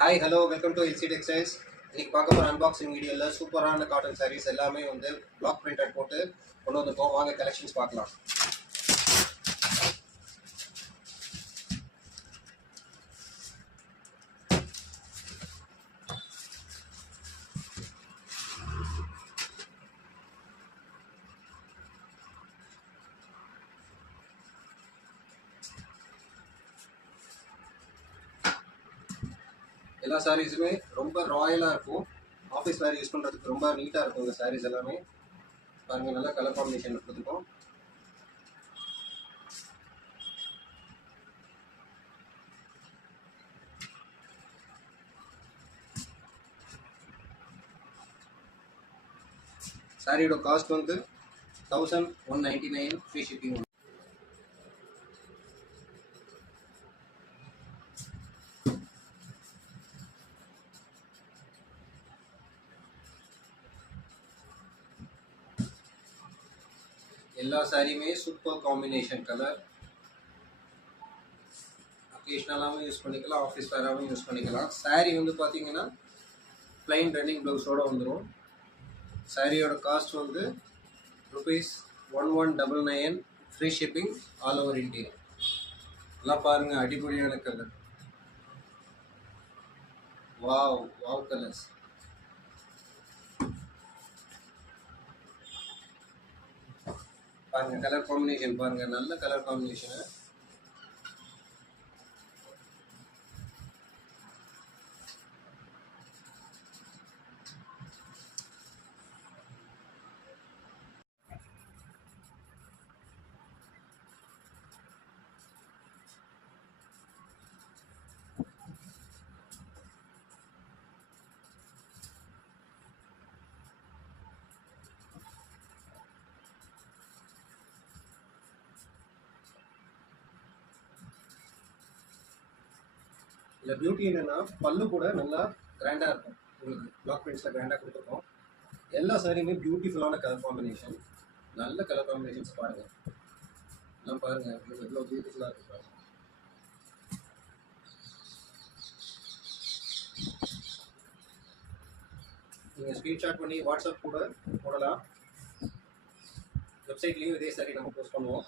Hi hello welcome to LC textiles. இன்னைக்கு பார்க்க போகிற அன்பாக்சிங் வீடியோவில் சூப்பரான காட்டன் சாரீஸ் எல்லாமே வந்து பிளாக் பிரிண்டட் போட்டு கொண்டு வந்துருக்கோம். வாங்க கலெக்ஷன்ஸ் பார்க்கலாம். எல்லா சாரீஸுமே ரொம்ப ராயலாக இருக்கும். ஆஃபீஸ் வேர் யூஸ் பண்ணுறதுக்கு ரொம்ப நீட்டாக இருக்கும். இந்த சாரீஸ் எல்லாமே பாருங்கள், நல்லா கலர் காம்பினேஷன் கொடுத்துருக்கோம். சாரியோட காஸ்ட் வந்து 1199 ஃப்ரீ ஷிப்பிங். எல்லா சாரியுமே சூப்பர் காம்பினேஷன் கலர். அக்கேஷ்னலாகவும் யூஸ் பண்ணிக்கலாம், ஆஃபீஸ் வேராகவும் யூஸ் பண்ணிக்கலாம். சாரீ வந்து பார்த்தீங்கன்னா ப்ளைன் ரன்னிங் ப்ளவுஸோடு வந்துடும். சாரியோட காஸ்ட் வந்து ₹1199 free shipping all over India. எல்லாம் பாருங்கள், அடிப்படையான கலர். Wow wow colours. பாருங்க கலர் காம்பினேஷன், பாருங்க நல்ல கலர் காம்பினேஷன். இல்லை பியூட்டி என்னென்னா பல்லு கூட நல்லா கிராண்டாக இருக்கும். உங்களுக்கு பிளாக் பிரிண்ட்ஸில் கிராண்டாக கொடுத்துருக்கோம். எல்லா சாரியுமே பியூட்டிஃபுல்லான கலர் காம்பினேஷன், நல்ல கலர் காம்பினேஷன்ஸ் பாருங்கள். எல்லாம் பாருங்கள் எவ்வளோ பியூட்டிஃபுல்லாக இருக்கு பாருங்கள். நீங்கள் ஸ்க்ரீன்ஷாட் பண்ணி வாட்ஸ்அப் கூட போடலாம். வெப்சைட்லேயும் இதே சாரி நம்ம போஸ்ட் பண்ணுவோம்.